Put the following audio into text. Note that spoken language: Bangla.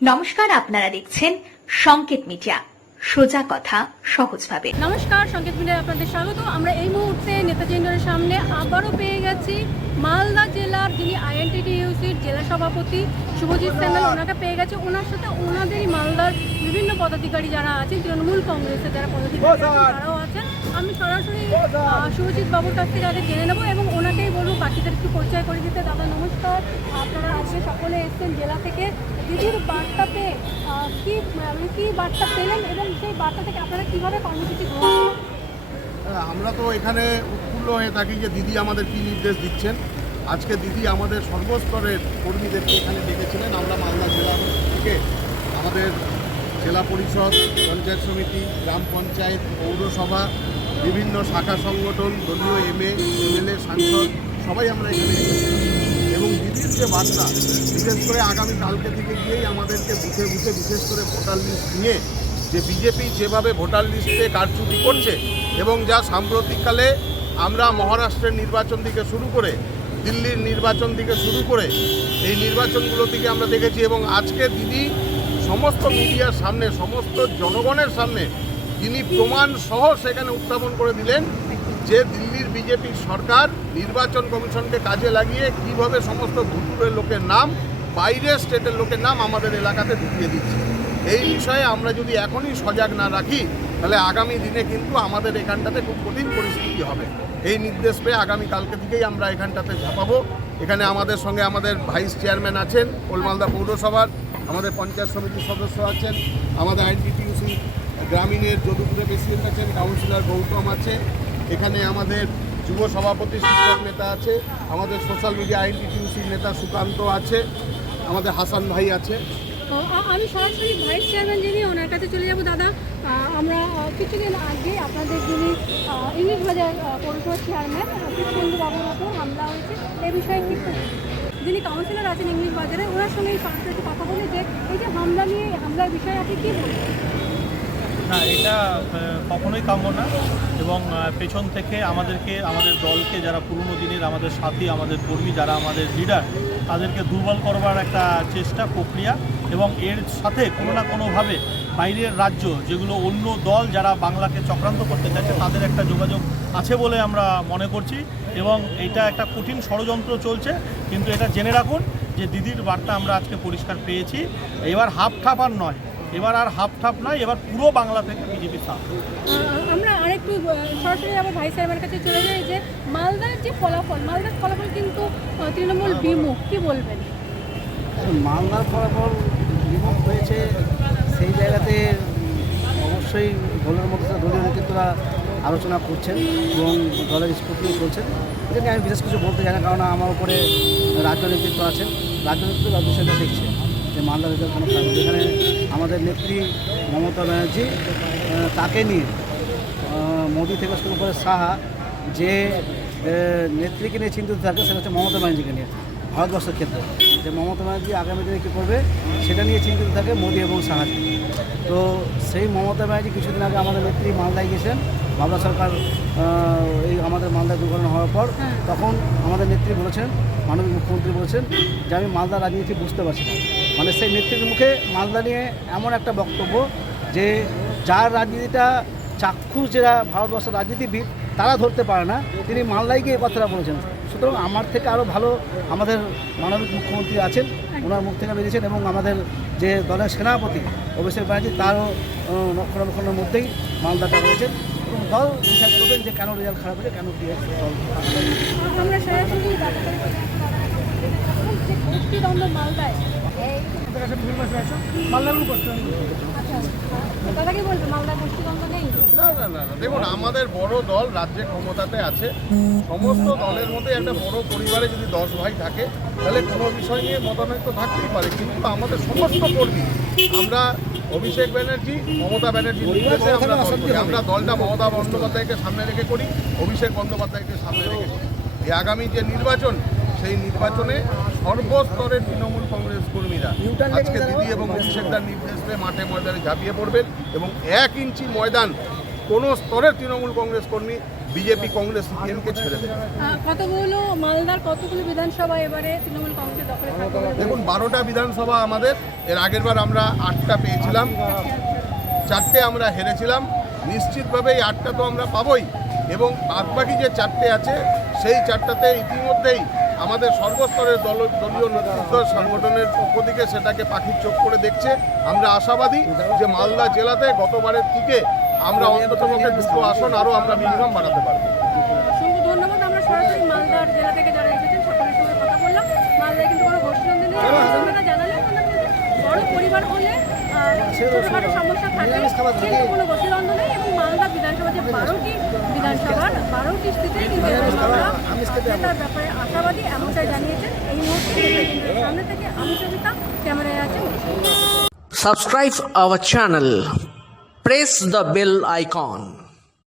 নমস্কার, আপনারা দেখছেন সংকেত মিডিয়া, সোজা কথা সহজভাবে। নমস্কার, সংকেত মিডিয়ায় আপনাদের স্বাগত। আমরা এই মুহূর্তে নেতাজি ইন্ডোরের সামনে আবারও পেয়ে গেছি মালদা জেলার যিনি আইএনটিটিইউসির জেলা সভাপতি শুভজিৎ স্যান্যাল, ওনাকে পেয়ে গেছে। ওনার সাথে ওনাদেরই মালদার বিভিন্ন পদাধিকারী যারা আছেন, তৃণমূল কংগ্রেসের যারা পদাধিকারী তারাও আছেন। আমি সরাসরি শুভজিৎ বাবুর কাছ থেকে আগে জেনে নেবো এবং ওনাকেই বলবো বাকিদের একটু পরিচয় করে দিতে। দাদা নমস্কার, আপনারা আজকে সকলে এসছেন জেলা থেকে। দিদির বার্তা পেয়ে কি বার্তা পেলেন এবং সেই বার্তা থেকে আপনারা কীভাবে কর্মসূচি গ্রহণ করলেন? আমরা তো এখানে উৎফুল্ল হয়ে থাকি যে দিদি আমাদের কী নির্দেশ দিচ্ছেন। আজকে দিদি আমাদের সর্বস্তরের কর্মীদেরকে এখানে ডেকেছিলেন। আমরা মালদা জেলা থেকে আমাদের জেলা পরিষদ, পঞ্চায়েত সমিতি, গ্রাম পঞ্চায়েত, পৌরসভা, বিভিন্ন শাখা সংগঠন, দলীয় এমএলএ, সাংসদ সবাই আমরা এখানে এসেছিলাম। এবং দিদির যে বার্তা, বিশেষ করে আগামী কালকে থেকে গিয়েই আমাদেরকে বুঝে বুঝে বিশেষ করে ভোটার লিস্ট নিয়ে যে বিজেপি যেভাবে ভোটার লিস্টে কারচুপি করছে এবং যা সাম্প্রতিককালে আমরা মহারাষ্ট্রের নির্বাচন থেকে শুরু করে দিল্লির নির্বাচন থেকে শুরু করে এই নির্বাচনগুলো থেকে আমরা দেখেছি। এবং আজকে দিদি সমস্ত মিডিয়ার সামনে, সমস্ত জনগণের সামনে তিনি প্রমাণ সহ সেখানে উত্থাপন করে দিলেন যে দিল্লির বিজেপি সরকার নির্বাচন কমিশনকে কাজে লাগিয়ে কিভাবে সমস্ত ভুতুড়ের লোকের নাম, বাইরের স্টেটের লোকের নাম আমাদের এলাকাতে ঢুকিয়ে দিচ্ছে। এই বিষয়ে আমরা যদি এখনই সজাগ না রাখি তাহলে আগামী দিনে কিন্তু আমাদের এখানটাতে খুব কঠিন পরিস্থিতি হবে। এই নির্দেশ পেয়ে আগামী কালকে থেকেই আমরা এখানটাতে ঝাঁপাবো। এখানে আমাদের সঙ্গে আমাদের ভাইস চেয়ারম্যান আছেন মালদা পৌরসভার, আমাদের পঞ্চায়েত সমিতির সদস্য আছেন, আমাদের আইএনটিটিইউসি গ্রামীণের যদুপুরে প্রেসিডেন্ট আছেন, কাউন্সিলর গৌতম আছে, এখানে আমাদের যুব সভাপতি শিক্ষক নেতা আছে, আমাদের সোশ্যাল মিডিয়া আইএনটিটিইউসির নেতা সুকান্ত আছে, আমাদের হাসান ভাই আছে। আমি সরাসরি ভাইস চেয়ারম্যান যিনি ওনার কাছে চলে যাব। দাদা, আমরা কিছুদিন আগে আপনাদের যিনি ইংলিশ বাজার পৌরসভার চেয়ারম্যান কৃষ্ণেন্দু বাবুর ওপর হামলা হয়েছে, এই বিষয়ে কি যিনি কাউন্সিলর আছেন ইংলিশ বাজারে, ওনার সঙ্গে এই সরাসরি কথা বলে যে এই যে হামলা নিয়ে হামলার বিষয়ে আপনি কী বলবেন? না, এটা কখনোই কাম্য না। এবং পেছন থেকে আমাদের দলকে, যারা পুরনো দিনের আমাদের সাথী, আমাদের কর্মী, যারা আমাদের লিডার, তাদেরকে দুর্বল করবার একটা চেষ্টা প্রক্রিয়া। এবং এর সাথে কোনো না কোনোভাবে বাইরের রাজ্য, যেগুলো অন্য দল যারা বাংলাকে চক্রান্ত করতে চাইছে, তাদের একটা যোগাযোগ আছে বলে আমরা মনে করছি। এবং এটা একটা কঠিন ষড়যন্ত্র চলছে। কিন্তু এটা জেনে রাখুন যে দিদির বার্তা আমরা আজকে পরিষ্কার পেয়েছি। এবার হাফ ঠাপ আর নয়, এবার আর হাফ ঠাপ নয়, এবার পুরো বাংলা থেকে বিজেপি সাথ। আমরা আরেকটু সরাসরি আবার ভাইস চেয়ারম্যানের কাছে চলে যাই যে মালদার যে মালদার ফলাফল কিন্তু তৃণমূল বিমুখ, কি বলবেন? মালদার ফলাফল বিমুখ হয়েছে, সেই জায়গাতে অবশ্যই দলের মধ্যে দলীয় নেতৃত্বরা আলোচনা করছেন এবং দলের স্কুটিও চলছেন। এটা নিয়ে আমি বিশেষ কিছু বলতে চাই না, কারণ আমার উপরে রাজ্য নেতৃত্ব আছেন, রাজ্য নেতৃত্ব বিষয়টা দেখছে যে মালদা রেজাল্ট কোনো কারণ। যেখানে আমাদের নেত্রী মমতা ব্যানার্জি, তাকে নিয়ে মোদি থেকে শুরু করে সাহা যে নেত্রীকে নিয়ে চিন্তিত থাকে, সেটা হচ্ছে মমতা ব্যানার্জিকে নিয়ে। ভারতবর্ষের ক্ষেত্রে যে মমতা ব্যানার্জি আগামী দিনে কী করবে সেটা নিয়ে চিন্তিত থাকে মোদি এবং সাহাজি। তো সেই মমতা ব্যানার্জি কিছুদিন আগে আমাদের নেত্রী মালদায় গেছেন, বাংলা সরকার এই আমাদের মালদায় দুর্ঘটনা হওয়ার পর, তখন আমাদের নেত্রী বলেছেন, মাননীয় মুখ্যমন্ত্রী বলেছেন যে আমি মালদার রাজনীতি বুঝতে পারছি না। মানে সেই নেত্রীর মুখে মালদা নিয়ে এমন একটা বক্তব্য যে যার রাজনীতিটা চাক্ষুষ, যারা ভারতবর্ষের রাজনীতিবিদ তারা ধরতে পারে না, তিনি মালদায় গিয়ে কথাটা বলেছেন। সুতরাং আমার থেকে আরও ভালো আমাদের মাননীয় মুখ্যমন্ত্রী আছেন, ওনার মুখ থেকে বেরিয়েছেন। এবং আমাদের যে দলের সেনাপতি অভিষেক ব্যানার্জি, তারও রক্ষণাবেক্ষণের মধ্যেই মালদাটা রয়েছেন। এবং দল ডিসাইড করবেন যে কেন রেজাল্ট খারাপ হয়েছে, কেন কী হয়েছে। দল আমরা সরাসরি গোষ্ঠীদ্বন্দ্ব মালদায় দাদা কি বলবে, মালদায় গোষ্ঠীদ্বন্দ্ব নেই? না, দেখুন, আমাদের বড় দল রাজ্যে ক্ষমতাতে আছে। সমস্ত দলের মধ্যে একটা বড় পরিবারে যদি 10 ভাই থাকে তাহলে কোনো বিষয় নিয়ে মতানৈক্য থাকতেই পারে। কিন্তু আমাদের সমস্ত কর্মী, আমরা অভিষেক ব্যানার্জি, মমতা ব্যানার্জির নির্দেশে আমরা দলটা মমতা বন্দ্যোপাধ্যায়কে সামনে রেখে করি, অভিষেক বন্দ্যোপাধ্যায়কে সামনে রেখে করি। এই আগামী যে নির্বাচন, সেই নির্বাচনে সর্বস্তরের তৃণমূল কংগ্রেস কর্মীরা আজকে দিদি এবং অভিষেকদার নির্দেশ পেয়ে মাঠে ময়দানে ঝাঁপিয়ে পড়বেন। এবং 1 ইঞ্চি ময়দান কোনো স্তরের তৃণমূল কংগ্রেস কর্মী বিজেপি কংগ্রেস সিপিএমকে ছেড়ে দেবে। কতগুলো মালদার কতগুলো বিধানসভা এবারে তৃণমূল কংগ্রেস দখলে থাকবে? দেখুন 12টা বিধানসভা আমাদের, এর আগের বার আমরা 8টা পেয়েছিলাম, 4টে আমরা হেরেছিলাম। নিশ্চিতভাবে এই 8টা তো আমরা পাবোই, এবং বাদবাকি যে 4টে আছে সেই 4টাতে ইতিমধ্যেই আমাদের সর্বস্তরের দলীয় নেতৃত্ব সংগঠনের পক্ষ থেকে সেটাকে পাখির চোখ করে দেখছে। আমরা আশাবাদী যে মালদা জেলাতে গতবারের থেকে আমরা অন্ততপক্ষে 2টো আসন আরও আমরা মিনিমাম বাড়াতে পারবো। অসংখ্য ধন্যবাদ। আমরা সরাসরি মালদার জেলা থেকে যারা এসেছেন সকলের সঙ্গে কথা বললাম। মালদায় কিন্তু কোনো গোষ্ঠীদ্বন্দ্ব নেই। আপনারা জানালেন বড় পরিবার হলে ছোটখাটো সমস্যা থাকে, কিন্তু কোনো গোষ্ঠীদ্বন্দ্ব নেই। এবং মালদা বিধানসভা যে 12টি বিধানসভার 12টি স্থিতি কিন্তু তার ব্যাপারে আশাবাদী, এমনটাই জানিয়েছেন। এই মুহূর্তে সামনে থেকে আমি সবিতা, ক্যামেরায় আছে। Subscribe our channel. Press the bell icon.